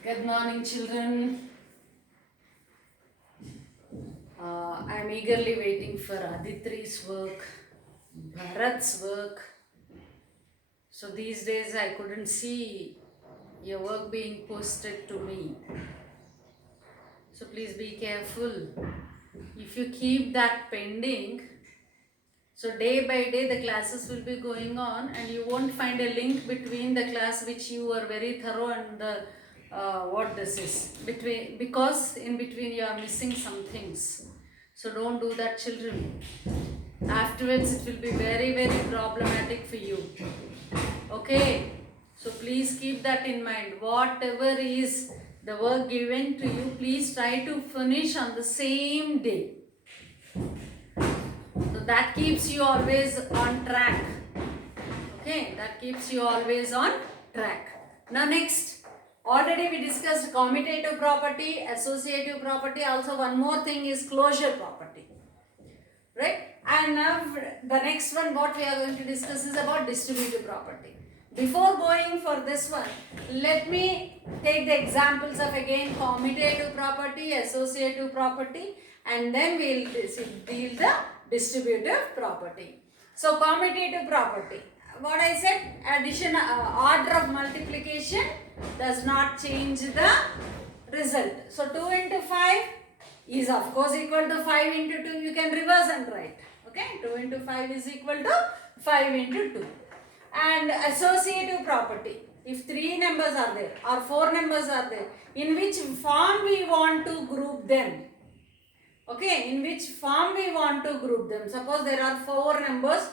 Good morning, children. I am eagerly waiting for Aditri's work, Bharat's work. So these days I couldn't see your work being posted to me. So please be careful. If you keep that pending, so day by day the classes will be going on and you won't find a link between the class which you were very thorough and the what this is between, because in between you are missing some things. So don't do that, children. Afterwards it will be very problematic for you. Okay, so please keep that in mind. Whatever is the work given to you, please try to finish on the same day. So that keeps you always on track. Okay, that keeps you always on track. Now next, already we discussed commutative property, associative property. Also one more thing is closure property. Right? And now the next one what we are going to discuss is about distributive property. Before going for this one, let me take the examples of again commutative property, associative property, and then we will deal the distributive property. So commutative property, what I said, addition, order of multiplication does not change the result. So 2 into 5 is of course equal to 5 into 2. You can reverse and write. Okay, 2 into 5 is equal to 5 into 2. And associative property, if 3 numbers are there or 4 numbers are there, in which form we want to group them. Okay, in which form we want to group them. Suppose there are 4 numbers,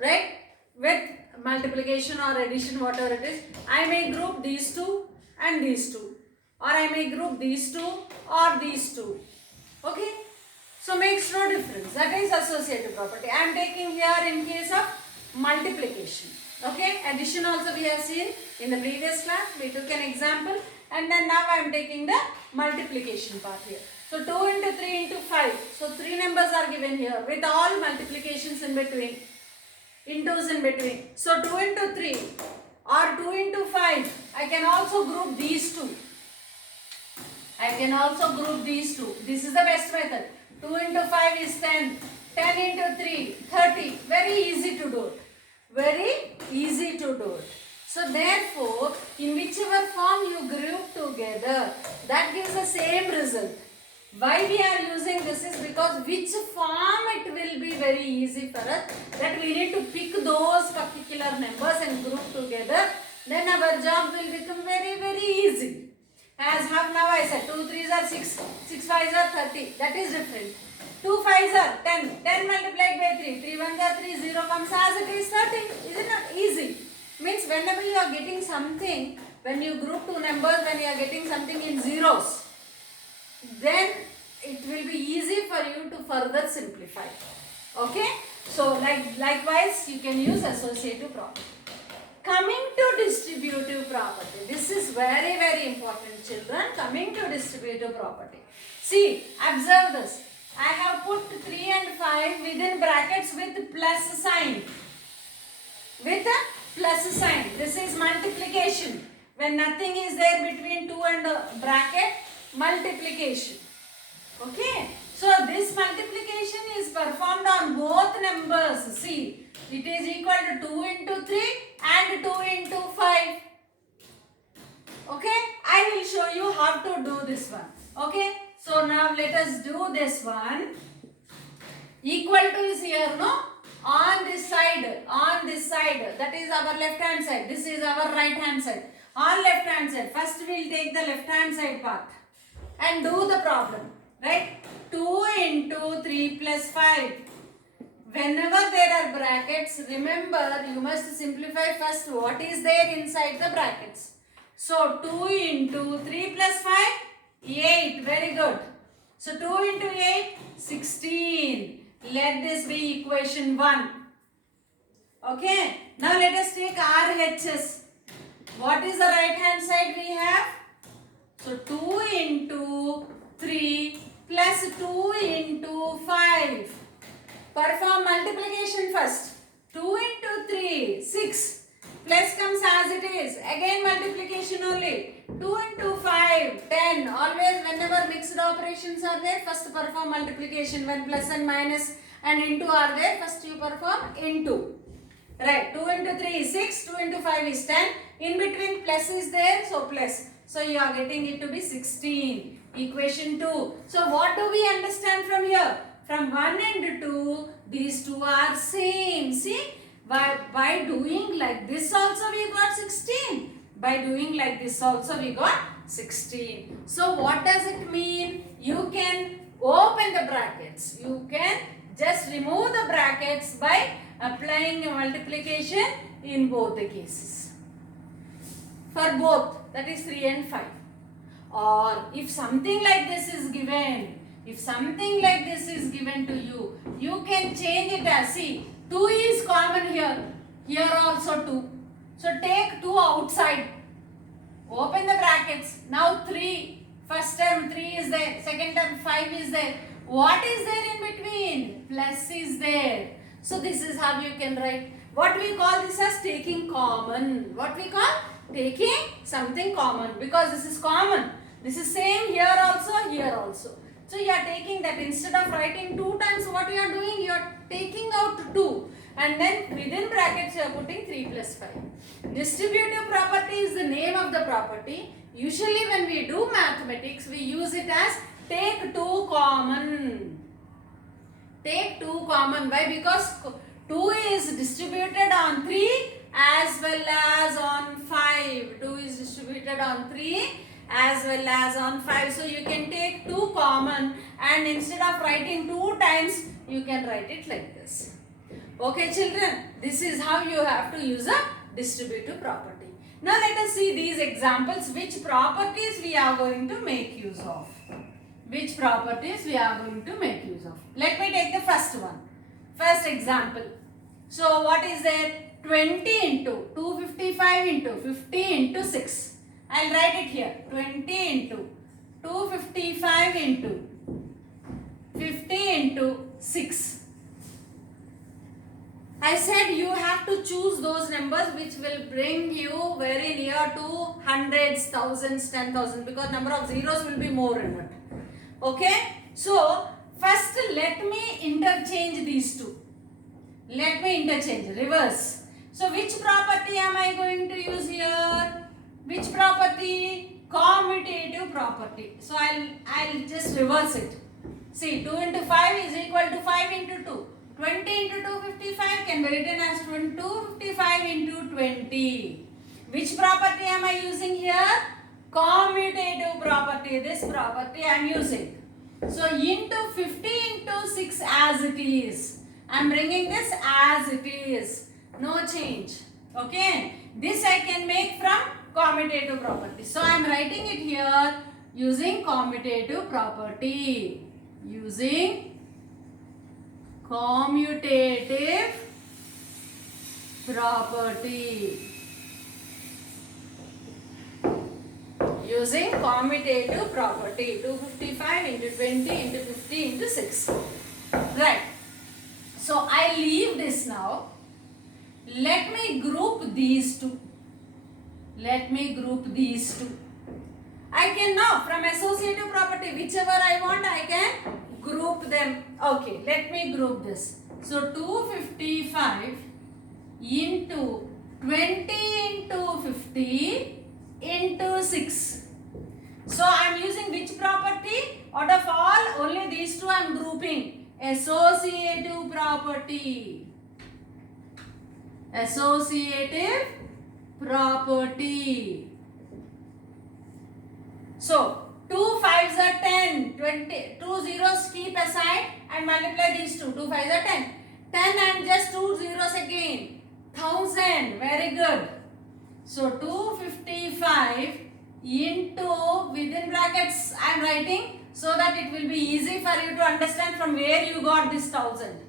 right, with multiplication or addition, whatever it is. I may group these two and these two, or I may group these two or these two. Okay, so makes no difference. That is associative property. I am taking here in case of multiplication. Okay, addition also we have seen in the previous class. We took an example, and then now I am taking the multiplication part here. So 2 into 3 into 5. So 3 numbers are given here with all multiplications in between, intos in between. So 2 into 3 or 2 into 5. I can also group these two. I can also group these two. This is the best method. 2 into 5 is 10. 10 into 3, 30. Very easy to do it. Very easy to do it. So therefore, in whichever form you group together, that gives the same result. Why we are using this is because which form it will be very easy for us, that we need to pick those particular numbers and group together. Then our job will become very easy. As have now I said, 2 3s are 6, 6 5s are 30. That is different. 2 5s are 10. 10 multiplied by 3. 3 1s are 3. 0 comes as it is 30. Is it not easy? Means whenever you are getting something, when you group two numbers, when you are getting something in zeros, then it will be easy for you to further simplify. Okay? So likewise you can use associative property. Coming to distributive property, this is very important, children. Coming to distributive property. See, observe this. I have put 3 and 5 within brackets with plus sign. With a plus sign. This is multiplication. When nothing is there between 2 and a bracket, multiplication. Okay. So this multiplication is performed on both numbers. See, it is equal to 2 into 3 and 2 into 5. Okay. I will show you how to do this one. Okay. So now let us do this one. Equal to is here, no? On this side, that is our left hand side. This is our right hand side. On left hand side, first we will take the left hand side part and do the problem. Right? 2 into 3 plus 5. Whenever there are brackets, remember you must simplify first what is there inside the brackets. So 2 into 3 plus 5, 8. Very good. So 2 into 8, 16. Let this be equation 1. Okay. Now let us take RHS. What is the right hand side we have? So 2 into 3 plus 2 into 5. Perform multiplication first. 2 into 3, 6. Plus comes as it is. Again multiplication only. 2 into 5, 10. Always whenever mixed operations are there, first perform multiplication. When plus and minus and into are there, first you perform into. Right. 2 into 3 is 6. 2 into 5 is 10. In between plus is there, so plus. So you are getting it to be 16. Equation 2. So what do we understand from here? From 1 and 2, these two are same. See? By doing like this also we got 16. By doing like this also we got 16. So what does it mean? You can open the brackets. You can just remove the brackets by applying a multiplication in both the cases. For both, that is 3 and 5. Or if something like this is given, to you, you can change it as, see, 2 is common here. Here also 2. So take 2 outside. Open the brackets. Now 3. First term 3 is there. Second term 5 is there. What is there in between? Plus is there. So this is how you can write. What we call this as taking common. What we call? Taking something common. Because this is common. This is same here also, here also. So you are taking that, instead of writing 2 times, what you are doing? You are taking out 2. And then within brackets you are putting 3 plus 5. Distributive property is the name of the property. Usually when we do mathematics, we use it as take 2 common. Take 2 common. Why? Because 2 is distributed on 3 as well as on 5. 2 is distributed on 3 as well as on 5. So you can take 2 common, and instead of writing 2 times, you can write it like this. Okay children, this is how you have to use a distributive property. Now let us see these examples, which properties we are going to make use of. Which properties we are going to make use of. Let me take the first one. First example. So what is there? 20 into 255 into 50 into 6. I will write it here. 20 into 255 into 50 into 6. I said you have to choose those numbers which will bring you very near to hundreds, thousands, 10,000, because number of zeros will be more in it. Okay? So, first let me interchange these two. Let me interchange, reverse. So, which property am I going to use here? Which property? Commutative property. So, I'll just reverse it. See, 2 into 5 is equal to 5 into 2. 20 into 255 can be written as 255 into 20. Which property am I using here? Commutative property. This property I am using. So, into 50 into 6 as it is. I am bringing this as it is. No change. Okay. This I can make from commutative property. So, I am writing it here using commutative property. Using commutative property. Using commutative property. 255 into 20 into 50 into 6. Right. So, I leave this now. Let me group these two. Let me group these two. I can now, from associative property, whichever I want, I can group them. Okay, let me group this. So, 255 into 20 into 50 into 6. So, I am using which property? Out of all, only these two I am grouping. Associative property. Associative property. So, 2 5s are 10, 20, 2 zeros keep aside and multiply these two. 2 5s are 10. 10 and just 2 zeros again. 1000. Very good. So, 255 into, within brackets I am writing so that it will be easy for you to understand from where you got this 1000.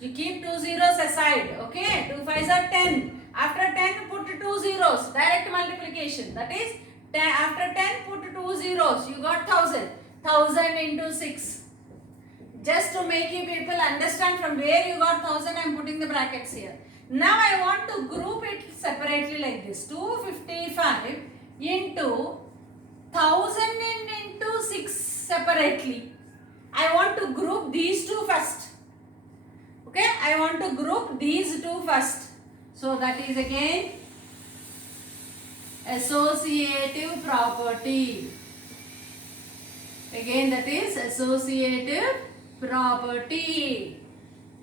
You keep 2 zeros aside. Okay. 2 5s are 10. After 10 put 2 zeros. Direct multiplication. That is, after 10 put 2 zeros. You got 1000. 1000 into 6. Just to make you people understand from where you got 1000, I am putting the brackets here. Now I want to group it separately like this. 255 into 1000 into 6 separately. I want to group these two first. Okay, I want to group these two first. So that is again associative property. Again that is associative property.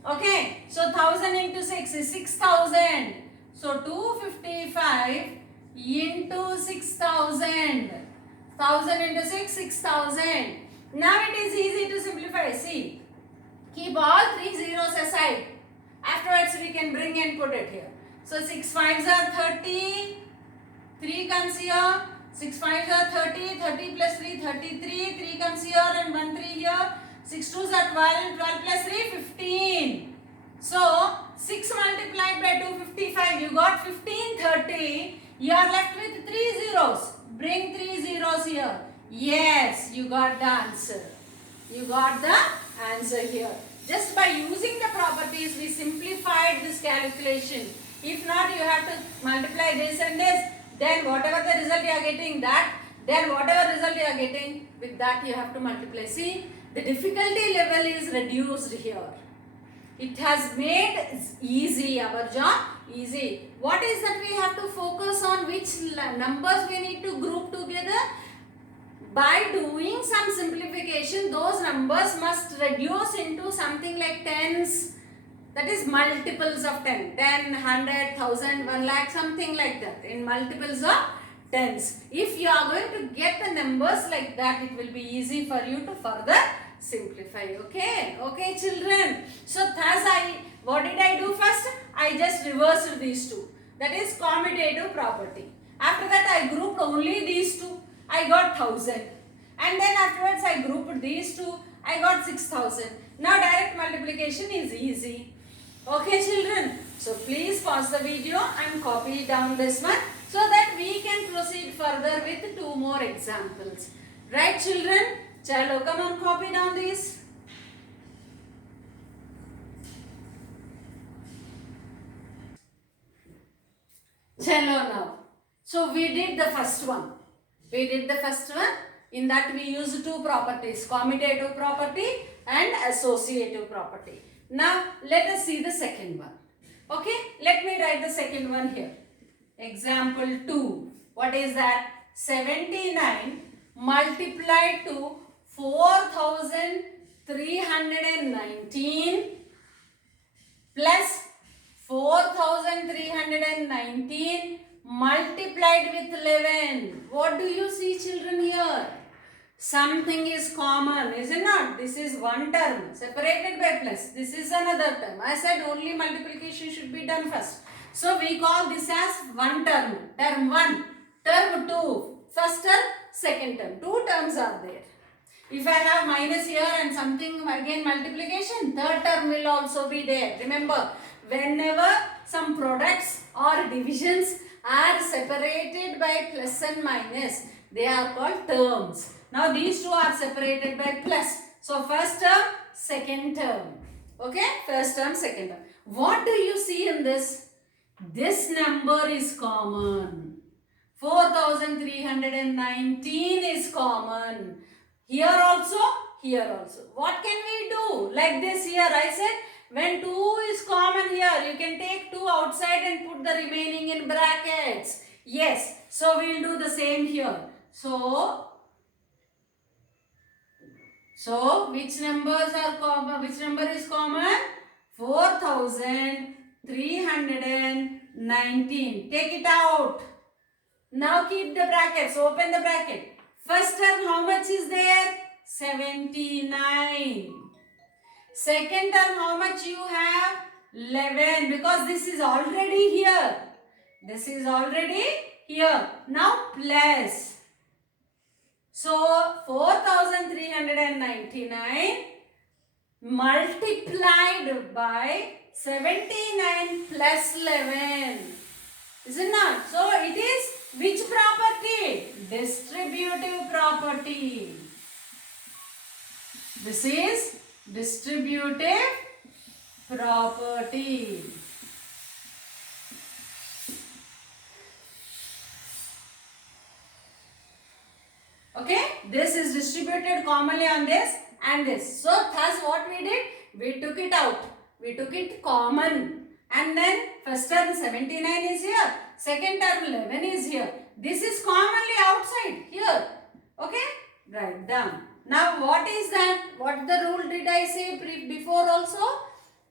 Okay, so 1000 into 6 is 6000. So 255 into 6000. 1000 into 6, 6000. Now it is easy to simplify. See, keep all three zeros aside. Afterwards we can bring and put it here. So 6 5s are 30. 3 comes here. 6 5s are 30. 30 plus 3, 33. 3 comes here and 1 3 here. 6 2s are 12. 12 plus 3, 15. So 6 multiplied by 255. You got 1530. You are left with 3 zeros. Bring 3 zeros here. Yes, you got the answer. You got the answer here. Just by using the properties, we simplified this calculation. If not, you have to multiply this and this. Then whatever the result you are getting, then whatever result you are getting, with that you have to multiply. See, the difficulty level is reduced here. It has made easy our job, easy. What is that we have to focus on? Which numbers we need to group together? By doing some simplification, those numbers must reduce into something like tens. That is multiples of 10. 10, 100, 1000, 1 lakh, something like that. In multiples of tens. If you are going to get the numbers like that, it will be easy for you to further simplify. Okay? Okay, children. So, what did I do first? I just reversed these two. That is commutative property. After that, I grouped only these two. I got 1000. And then afterwards, I grouped these two. I got 6000. Now, direct multiplication is easy. Okay, children. So, please pause the video and copy down this one so that we can proceed further with 2 more examples. Right, children? Chalo, come on, copy down this. Chalo now. So, we did the first one. In that we used 2 properties, commutative property and associative property. Now, let us see the second one. Okay, let me write the second one here. Example 2. What is that? 79 multiplied to 4319 plus 4319 multiplied with 11. What do you see, children, here? Something is common, is it not? This is one term separated by plus. This is another term. I said only multiplication should be done first. So we call this as one term. Term 1, term 2, first term, second term. 2 terms are there. If I have minus here and something again multiplication, third term will also be there. Remember, whenever some products or divisions are separated by plus and minus, they are called terms. Now these two are separated by plus. So first term, second term. Okay, first term, second term. What do you see in this? This number is common. 4319 is common. Here also, here also. What can we do? Like this here, I said, when 2 is common here, you can take 2 outside and put the remaining in brackets. Yes, so we will do the same here. So which numbers are common? Which number is common? 4319. Take it out. Now keep the brackets. Open the bracket. First term, how much is there? 79. Second term, how much you have? 11. Because this is already here. This is already here. Now plus. So 4399 multiplied by 79 plus 11. Is it not? So it is which property? Distributive property. This is distributive property. Okay, this is distributed commonly on this and this. So thus what we did, we took it out. We took it common. And then first term 79 is here. Second term 11 is here. This is commonly outside here. Okay, write down. Now what is that? What the rule did I say before also?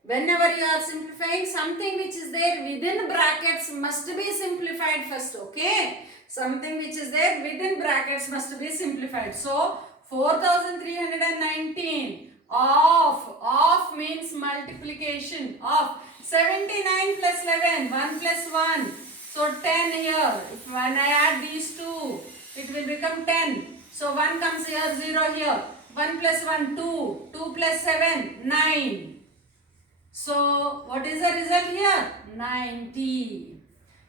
Whenever you are simplifying, something which is there within brackets must be simplified first. Okay, something which is there within brackets must be simplified. So 4319 of means multiplication of 79 plus 11, 1 plus 1. So 10 here. If when I add these two, it will become 10. So 1 comes here, 0 here. 1 plus 1, 2. 2 plus 7, 9. So what is the result here? 90.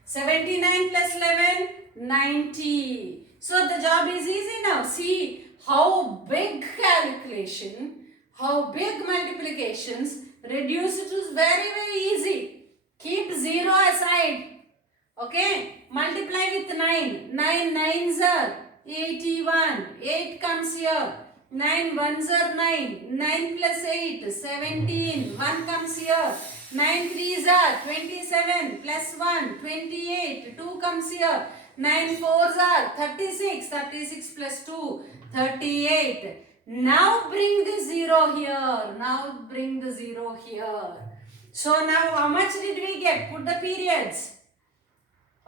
79 plus 11, 90. So the job is easy now. See how big calculation, how big multiplications reduce to very, very easy. Keep 0 aside. Okay. Multiply with 9. 9 9s are 81. 8 comes here. 9 1s are 9. 9 plus 8, 17. 1 comes here. 9 3s are 27 plus 1, 28. 2 comes here. 9 4s are 36. 36 plus 2, 38. Now bring the 0 here. Now bring the 0 here. So now how much did we get? Put the periods.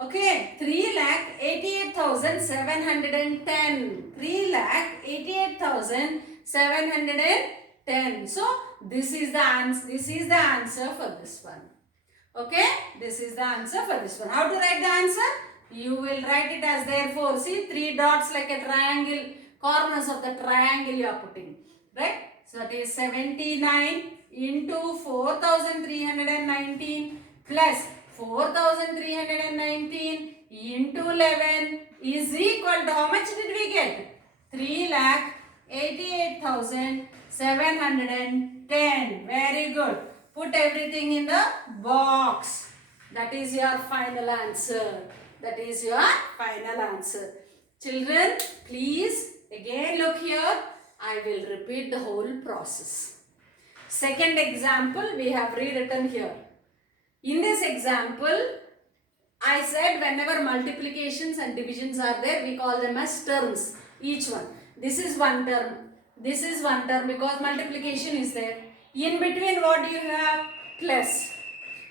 Okay, 3,88,710. 3,88,710. So this is the answer. This is the answer for this one. Okay, this is the answer for this one. How to write the answer? You will write it as therefore. See, 3 dots like a triangle. Corners of the triangle you are putting. Right? So that is 79 into 4,319 plus 4,319 into 11 is equal to how much did we get? 3,88,710. Very good. Put everything in the box. That is your final answer. That is your final answer. Children, please again look here. I will repeat the whole process. Second example we have rewritten here. In this example, I said whenever multiplications and divisions are there, we call them as terms, each one. This is one term. This is one term because multiplication is there. In between what do you have? Plus.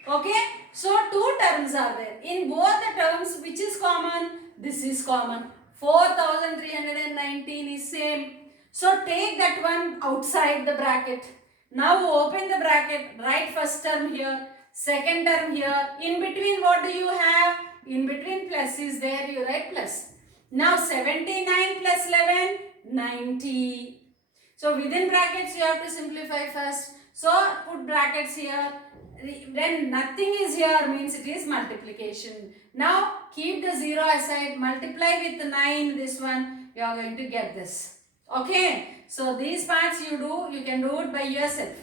Okay. So two terms are there. In both the terms, which is common? This is common. 4,319 is same. So take that one outside the bracket. Now open the bracket. Write first term here. Second term here. In between what do you have? In between plus is there. You write plus. Now 79 plus 11, 90. So within brackets you have to simplify first. So put brackets here. When nothing is here means it is multiplication. Now keep the 0 aside. Multiply with 9 this one. You are going to get this. Okay. So these parts you can do it by yourself.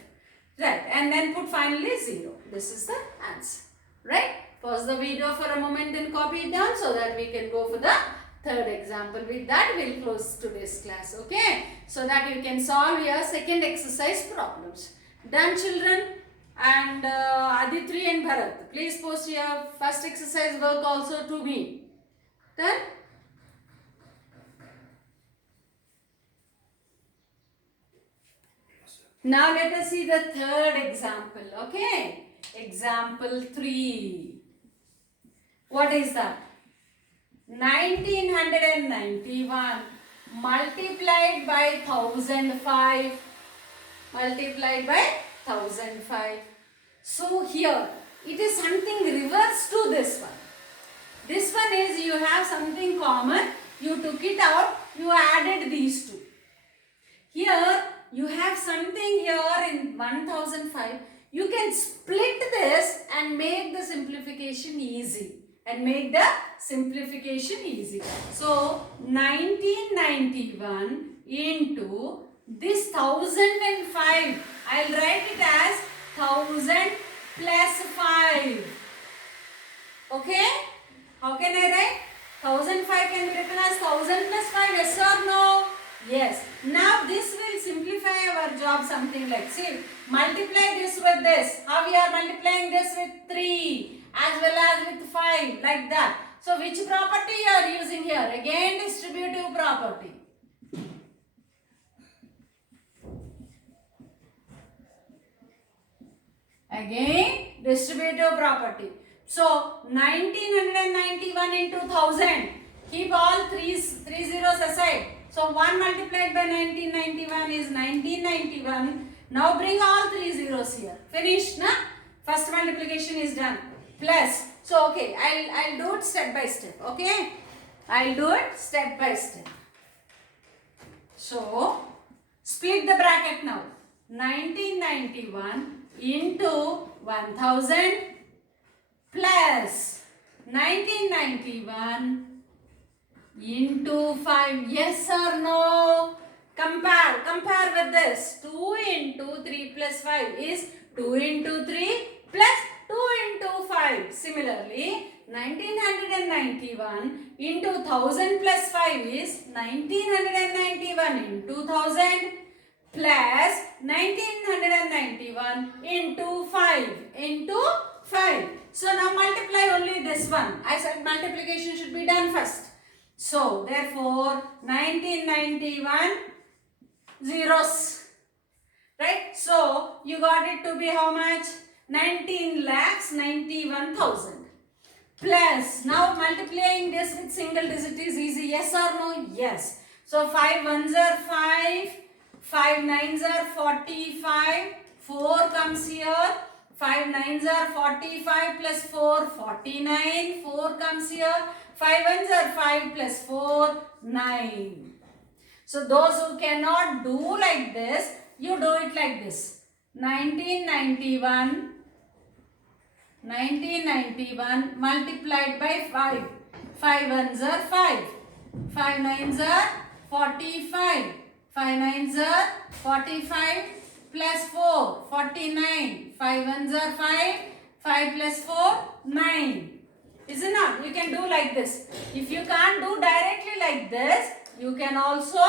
Right. And then put finally 0. This is the answer. Right. Pause the video for a moment and copy it down so that we can go for the third example. With that we will close today's class. Okay. So that you can solve your second exercise problems. Done, children? And Aditri and Bharat, please post your first exercise work also to me. Done? Now let us see the third example. Okay. Example 3. What is that? 1991 multiplied by 1005. Multiplied by 1005. So here it is something reverse to this one. This one is you have something common, you took it out, you added these two. Here you have something here in 1005. You can split this and make the simplification easy. So 1991 into this 1005. I'll write it as 1000 plus 5. Okay? How can I write? 1005 can be written as 1000 plus 5. Yes or no? Yes. Now this will simplify our job something like, see, multiply this with this. How we are multiplying this with 3 as well as with 5, like that. So which property you are using here? Again distributive property. Again distributive property. So 1991 into 1000. Keep all three zeros aside. So 1 multiplied by 1991 is 1991. Now bring all 3 zeros here. Finished, na? First multiplication is done. Plus. So okay, I'll do it step by step. Okay? I'll do it step by step. So split the bracket now. 1991 into 1000 plus 1991 into 5. Yes or no? Compare with this. 2 into 3 plus 5 is 2 into 3 plus 2 into 5. Similarly, 1991 into 1000 plus 5 is 1991 into 1000 plus 1991 into 5. So now multiply only this one. I said multiplication should be done first. So therefore 1991 zeros. Right? So you got it to be how much? 19,91,000. Plus, now multiplying this with single digit is easy. Yes or no? Yes. So 5 ones are 5. 5 nines are 45. 4 comes here. 5 nines are 45 plus 4, 49. 4 comes here. 5 ones are 5 plus 4, 9. So those who cannot do like this, you do it like this. 1991 multiplied by 5. 5 ones are 5. 5 nines are 45. 5 nines are 45 plus 4, 49. 5 ones are 5. 5 plus 4, 9. Is it not? You can do like this. If you can't do directly like this, you can also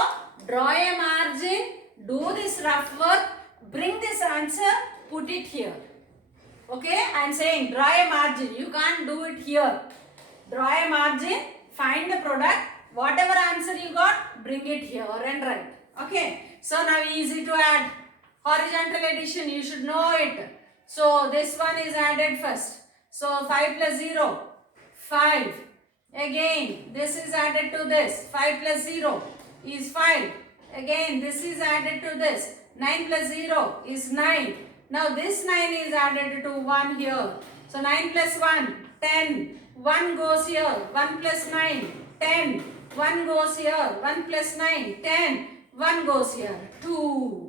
draw a margin, do this rough work, bring this answer, put it here. Okay, I am saying draw a margin. You can't do it here. Draw a margin, find the product, whatever answer you got, bring it here and write. Okay, so now easy to add. Horizontal addition, you should know it. So this one is added first. So 5 plus 0, 5. Again, this is added to this. 5 plus 0 is 5. Again, this is added to this. 9 plus 0 is 9. Now this 9 is added to 1 here. So 9 plus 1, 10. 1 goes here. 1 plus 9, 10. 1 goes here. 1 plus 9, 10. 1 goes here. 2.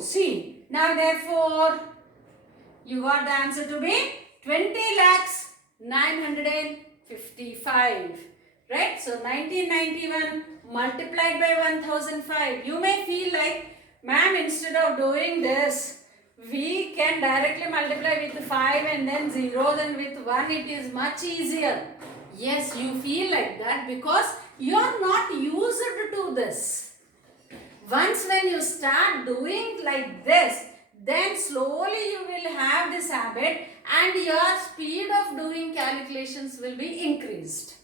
See. Now therefore, you got the answer to be 20,955. Right? So 1991 multiplied by 1005. You may feel like, ma'am, instead of doing this, we can directly multiply with 5 and then 0, then with 1 it is much easier. Yes, you feel like that because you are not used to this. Once when you start doing like this, then slowly you will have this habit and your speed of doing calculations will be increased.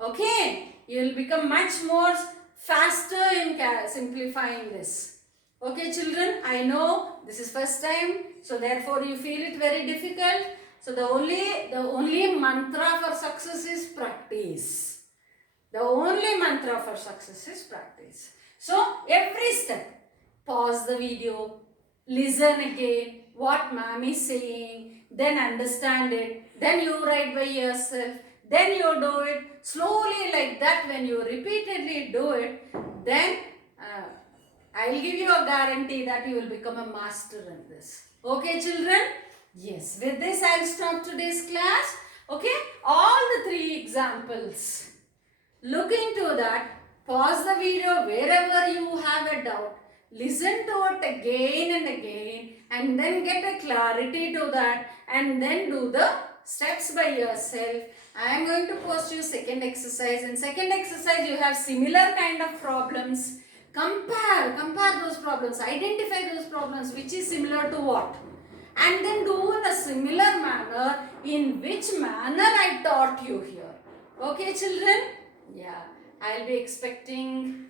Okay, you will become much more faster in simplifying this. Okay children, I know this is first time, so therefore you feel it very difficult. So the only mantra for success is practice. The only mantra for success is practice. So every step, pause the video, listen again what ma'am is saying, then understand it, then you write by yourself, then you do it slowly like that. When you repeatedly do it, then I will give you a guarantee that you will become a master in this. Okay children? Yes, with this I will stop today's class. Okay, all the 3 examples. Look into that, pause the video wherever you have a doubt, listen to it again and again, and then get a clarity to that, and then do the steps by yourself. I am going to post you second exercise. In second exercise, you have similar kind of problems. Compare those problems. Identify those problems which is similar to what. And then do in a similar manner in which manner I taught you here. Okay, children? Yeah. I'll be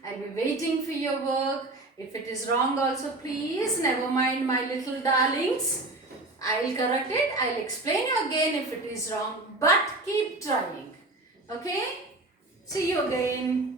I'll be waiting for your work. If it is wrong also, please never mind, my little darlings. I will correct it. I'll explain you again if it is wrong. But keep trying. Okay? See you again.